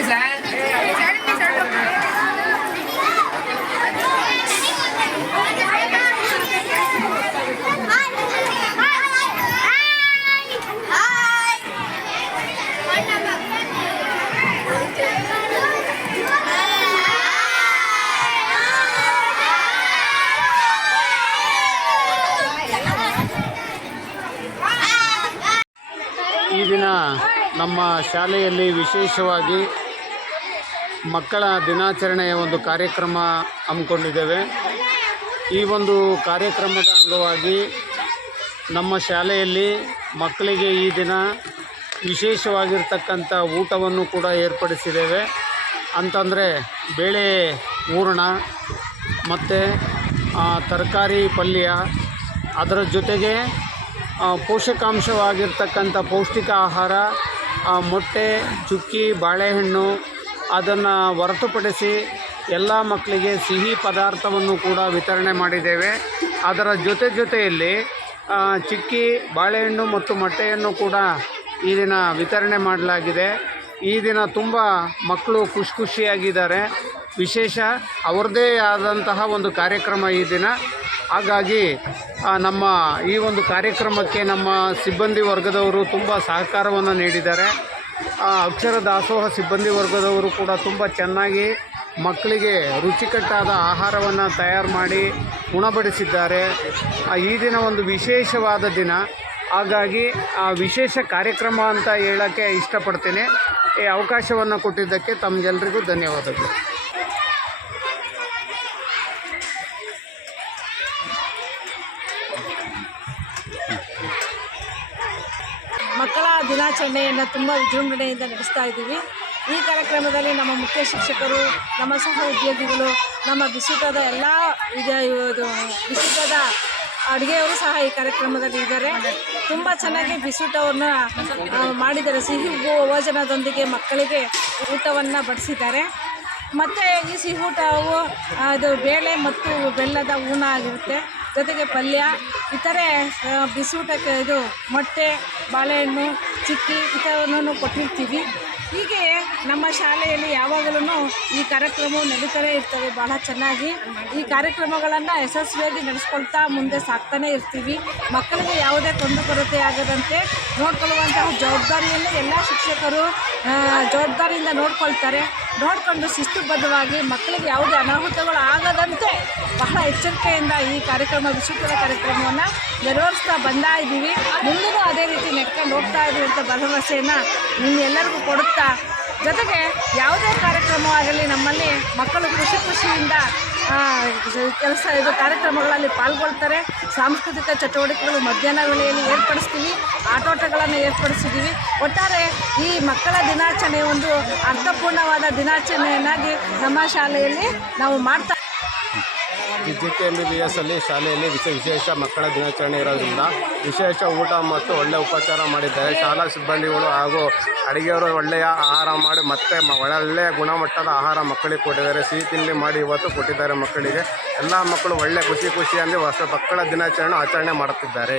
ಈ ದಿನ ನಮ್ಮ ಶಾಲೆಯಲ್ಲಿ ವಿಶೇಷವಾಗಿ ಮಕ್ಕಳ ದಿನಾಚರಣೆಯ ಒಂದು ಕಾರ್ಯಕ್ರಮ ಹಮ್ಮಿಕೊಂಡಿದ್ದೇವೆ. ಈ ಒಂದು ಕಾರ್ಯಕ್ರಮದ ಅಂಗವಾಗಿ ನಮ್ಮ ಶಾಲೆಯಲ್ಲಿ ಮಕ್ಕಳಿಗೆ ಈ ದಿನ ವಿಶೇಷವಾಗಿರ್ತಕ್ಕಂಥ ಊಟವನ್ನು ಕೂಡ ಏರ್ಪಡಿಸಿದ್ದೇವೆ. ಅಂತಂದರೆ ಬೇಳೆ ಹೂರಣ ಮತ್ತು ತರಕಾರಿ ಪಲ್ಯ, ಅದರ ಜೊತೆಗೆ ಪೋಷಕಾಂಶವಾಗಿರ್ತಕ್ಕಂಥ ಪೌಷ್ಟಿಕ ಆಹಾರ, ಮೊಟ್ಟೆ, ಚುಕ್ಕಿ, ಬಾಳೆಹಣ್ಣು, ಅದನ್ನು ಹೊರತುಪಡಿಸಿ ಎಲ್ಲ ಮಕ್ಕಳಿಗೆ ಸಿಹಿ ಪದಾರ್ಥವನ್ನು ಕೂಡ ವಿತರಣೆ ಮಾಡಿದ್ದೇವೆ. ಅದರ ಜೊತೆಯಲ್ಲಿ ಚಿಕ್ಕಿ, ಬಾಳೆಹಣ್ಣು ಮತ್ತು ಮೊಟ್ಟೆಯನ್ನು ಕೂಡ ಈ ದಿನ ವಿತರಣೆ ಮಾಡಲಾಗಿದೆ. ಈ ದಿನ ತುಂಬ ಮಕ್ಕಳು ಖುಷಿಯಾಗಿದ್ದಾರೆ. ವಿಶೇಷ ಅವರದೇ ಆದಂತಹ ಒಂದು ಕಾರ್ಯಕ್ರಮ ಈ ದಿನ. ಹಾಗಾಗಿ ನಮ್ಮ ಈ ಒಂದು ಕಾರ್ಯಕ್ರಮಕ್ಕೆ ನಮ್ಮ ಸಿಬ್ಬಂದಿ ವರ್ಗದವರು ತುಂಬ ಸಹಕಾರವನ್ನು ನೀಡಿದ್ದಾರೆ. ಅಕ್ಷರ ದಾಸೋಹ ಸಿಬ್ಬಂದಿ ವರ್ಗದವರು ಕೂಡ ತುಂಬ ಚೆನ್ನಾಗಿ ಮಕ್ಕಳಿಗೆ ರುಚಿಕಟ್ಟಾದ ಆಹಾರವನ್ನು ತಯಾರು ಮಾಡಿ ಉಣಬಡಿಸಿದ್ದಾರೆ. ಈ ದಿನ ಒಂದು ವಿಶೇಷವಾದ ದಿನ. ಹಾಗಾಗಿ ವಿಶೇಷ ಕಾರ್ಯಕ್ರಮ ಅಂತ ಹೇಳೋಕ್ಕೆ ಇಷ್ಟಪಡ್ತೀನಿ. ಈ ಅವಕಾಶವನ್ನು ಕೊಟ್ಟಿದ್ದಕ್ಕೆ ತಮಗೆಲ್ಲರಿಗೂ ಧನ್ಯವಾದಗಳು. ಮಕ್ಕಳ ದಿನಾಚರಣೆಯನ್ನು ತುಂಬ ವಿಜೃಂಭಣೆಯಿಂದ ನಡೆಸ್ತಾ ಇದ್ದೀವಿ. ಈ ಕಾರ್ಯಕ್ರಮದಲ್ಲಿ ನಮ್ಮ ಮುಖ್ಯ ಶಿಕ್ಷಕರು, ನಮ್ಮ ಸಹ ಉದ್ಯೋಗಿಗಳು, ನಮ್ಮ ಬಿಸಿಯೂಟದ ಎಲ್ಲ ಬಿಸಿಯೂಟದ ಅಡುಗೆಯವರು ಸಹ ಈ ಕಾರ್ಯಕ್ರಮದಲ್ಲಿ ಇದ್ದಾರೆ. ತುಂಬ ಚೆನ್ನಾಗಿ ಬಿಸಿಯೂಟವನ್ನು ಮಾಡಿದ್ದಾರೆ. ಸಿಹಿ ಭೋಜನದೊಂದಿಗೆ ಮಕ್ಕಳಿಗೆ ಊಟವನ್ನು ಬಡಿಸಿದ್ದಾರೆ. ಮತ್ತು ಈ ಸಿಹಿ ಊಟವು ಅದು ಬೇಳೆ ಮತ್ತು ಬೆಲ್ಲದ ಹೂರ್ಣ ಆಗಿರುತ್ತೆ. ಜೊತೆಗೆ ಪಲ್ಯ, ಇತರೆ ಬಿಸಿಯೂಟಕ್ಕೆ ಇದು ಮೊಟ್ಟೆ, ಬಾಳೆಹಣ್ಣು, ಚಿಕ್ಕಿ ಇಂಥವನ್ನು ಕೊಟ್ಟಿರ್ತೀವಿ. ಹೀಗೆ ನಮ್ಮ ಶಾಲೆಯಲ್ಲಿ ಯಾವಾಗಲೂ ಈ ಕಾರ್ಯಕ್ರಮವು ನಡೀತಾನೆ ಇರ್ತವೆ. ಬಹಳ ಚೆನ್ನಾಗಿ ಈ ಕಾರ್ಯಕ್ರಮಗಳನ್ನು ಯಶಸ್ವಿಯಾಗಿ ನಡೆಸ್ಕೊಳ್ತಾ ಮುಂದೆ ಸಾಕ್ತಾನೆ ಇರ್ತೀವಿ. ಮಕ್ಕಳಿಗೆ ಯಾವುದೇ ಕುಂದುಕೊರತೆ ಆಗದಂತೆ ನೋಡ್ಕೊಳ್ಳುವಂತಹ ಜವಾಬ್ದಾರಿಯನ್ನು ಎಲ್ಲ ಶಿಕ್ಷಕರು ಜವಾಬ್ದಾರಿಯಿಂದ ನೋಡ್ಕೊಳ್ತಾರೆ. ನೋಡಿಕೊಂಡು ಶಿಸ್ತುಬದ್ಧವಾಗಿ ಮಕ್ಕಳಿಗೆ ಯಾವುದೇ ಅನಾಹುತಗಳು ಆಗದಂತೆ ಬಹಳ ಎಚ್ಚರಿಕೆಯಿಂದ ಈ ಬಿಸಿಯೂಟದ ಕಾರ್ಯಕ್ರಮವನ್ನು ನೆರವೇರಿಸ್ತಾ ಬಂದಾ ಇದ್ದೀವಿ. ಮುಂದೂ ಅದೇ ರೀತಿ ನೆಡ್ಕೊಂಡು ಹೋಗ್ತಾ ಇದ್ದೀವಿ ಅಂತ ಭರವಸೆಯನ್ನು ನಿಮ್ಮೆಲ್ಲರಿಗೂ ಕೊಡುತ್ತಾ, ಜೊತೆಗೆ ಯಾವುದೇ ಕಾರ್ಯಕ್ರಮವಾಗಲಿ ನಮ್ಮಲ್ಲಿ ಮಕ್ಕಳು ಖುಷಿಯಿಂದ ಕಾರ್ಯಕ್ರಮಗಳಲ್ಲಿ ಪಾಲ್ಗೊಳ್ತಾರೆ. ಸಾಂಸ್ಕೃತಿಕ ಚಟುವಟಿಕೆಗಳು ಮಧ್ಯಾಹ್ನ ವೇಳೆಯಲ್ಲಿ ಏರ್ಪಡಿಸ್ತೀವಿ. ಆಟೋಟಗಳನ್ನು ಏರ್ಪಡಿಸಿದ್ದೀವಿ. ಒಟ್ಟಾರೆ ಈ ಮಕ್ಕಳ ದಿನಾಚರಣೆ ಒಂದು ಅರ್ಥಪೂರ್ಣವಾದ ದಿನಾಚರಣೆಯನ್ನಾಗಿ ನಮ್ಮ ಶಾಲೆಯಲ್ಲಿ ನಾವು ಮಾಡ್ತಾ JK-MBBS ಅಲ್ಲಿ ಶಾಲೆಯಲ್ಲಿ ವಿಶೇಷ ಮಕ್ಕಳ ದಿನಾಚರಣೆ ಇರೋದ್ರಿಂದ ವಿಶೇಷ ಊಟ ಮತ್ತು ಒಳ್ಳೆಯ ಉಪಚಾರ ಮಾಡಿದ್ದಾರೆ. ಶಾಲಾ ಸಿಬ್ಬಂದಿಗಳು ಹಾಗೂ ಅಡುಗೆಯವರು ಒಳ್ಳೆಯ ಆಹಾರ ಮಾಡಿ ಮತ್ತು ಒಳ್ಳೆಯ ಗುಣಮಟ್ಟದ ಆಹಾರ ಮಕ್ಕಳಿಗೆ ಕೊಟ್ಟಿದ್ದಾರೆ. ಸಿಹಿ ತಿಂಡಿ ಮಾಡಿ ಇವತ್ತು ಕೊಟ್ಟಿದ್ದಾರೆ ಮಕ್ಕಳಿಗೆ. ಎಲ್ಲ ಮಕ್ಕಳು ಒಳ್ಳೆ ಖುಷಿಯಿಂದ ಮಕ್ಕಳ ದಿನಾಚರಣೆ ಆಚರಣೆ ಮಾಡುತ್ತಿದ್ದಾರೆ.